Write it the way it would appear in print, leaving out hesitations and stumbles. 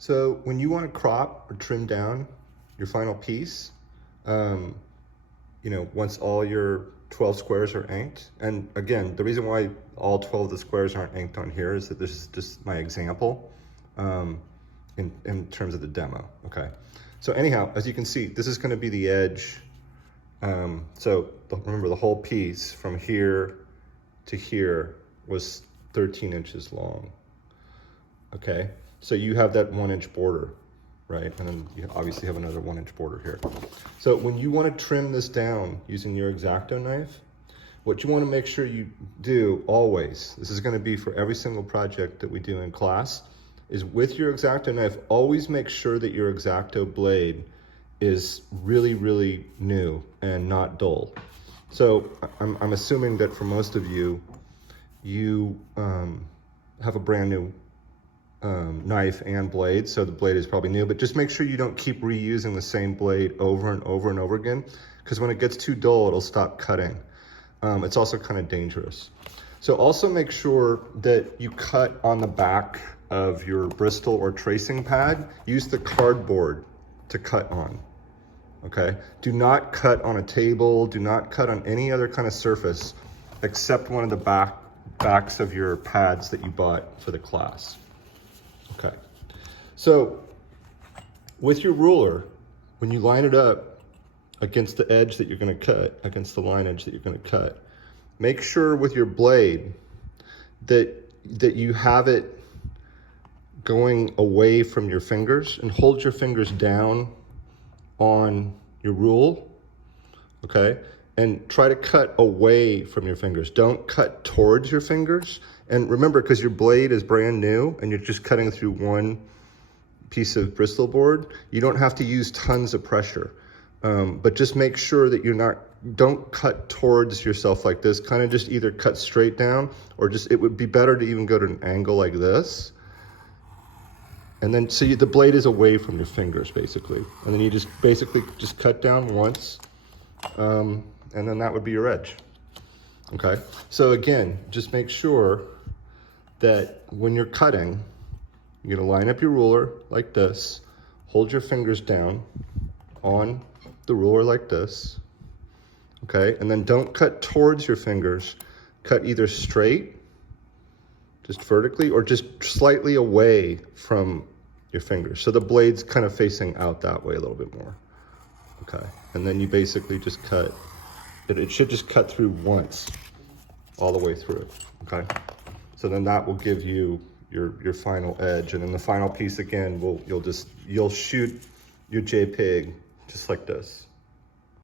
So when you want to crop or trim down your final piece, once all your 12 squares are inked, and again, the reason why all 12 of the squares aren't inked on here is that this is just my example in terms of the demo, okay? So anyhow, as you can see, this is gonna be the edge. Remember the whole piece from here to here was 13 inches long, okay? So you have that 1 inch border, right? And then you obviously have another 1 inch border here. So when you want to trim this down using your exacto knife, what you want to make sure you do always, this is going to be for every single project that we do in class, is with your exacto knife, always make sure that your exacto blade is really, really new and not dull. So I'm assuming that for most of you, you have a brand new knife and blade, so the blade is probably new, but just make sure you don't keep reusing the same blade over and over and over again, because when it gets too dull, it'll stop cutting. It's also kind of dangerous. So also make sure that you cut on the back of your Bristol or tracing pad. Use the cardboard to cut on, okay? Do not cut on a table, do not cut on any other kind of surface except one of the backs of your pads that you bought for the class. Okay, so with your ruler, when you line it up against the edge that you're going to cut, against the line edge that you're going to cut, make sure with your blade that you have it going away from your fingers, and hold your fingers down on your rule, okay? And try to cut away from your fingers. Don't cut towards your fingers. And remember, because your blade is brand new and you're just cutting through one piece of Bristol board, you don't have to use tons of pressure. But just make sure that don't cut towards yourself like this. Kind of just either cut straight down, or it would be better to even go to an angle like this. And then, so the blade is away from your fingers, basically. And then you just basically just cut down once, and then that would be your edge. Okay, so again, just make sure that when you're cutting, you're gonna line up your ruler like this, hold your fingers down on the ruler like this, okay? And then don't cut towards your fingers, cut either straight, just vertically, or just slightly away from your fingers. So the blade's kind of facing out that way a little bit more, okay? And then you basically just cut, it should just cut through once, all the way through, okay? So then that will give you your final edge, and then the final piece again, you'll shoot your JPEG just like this.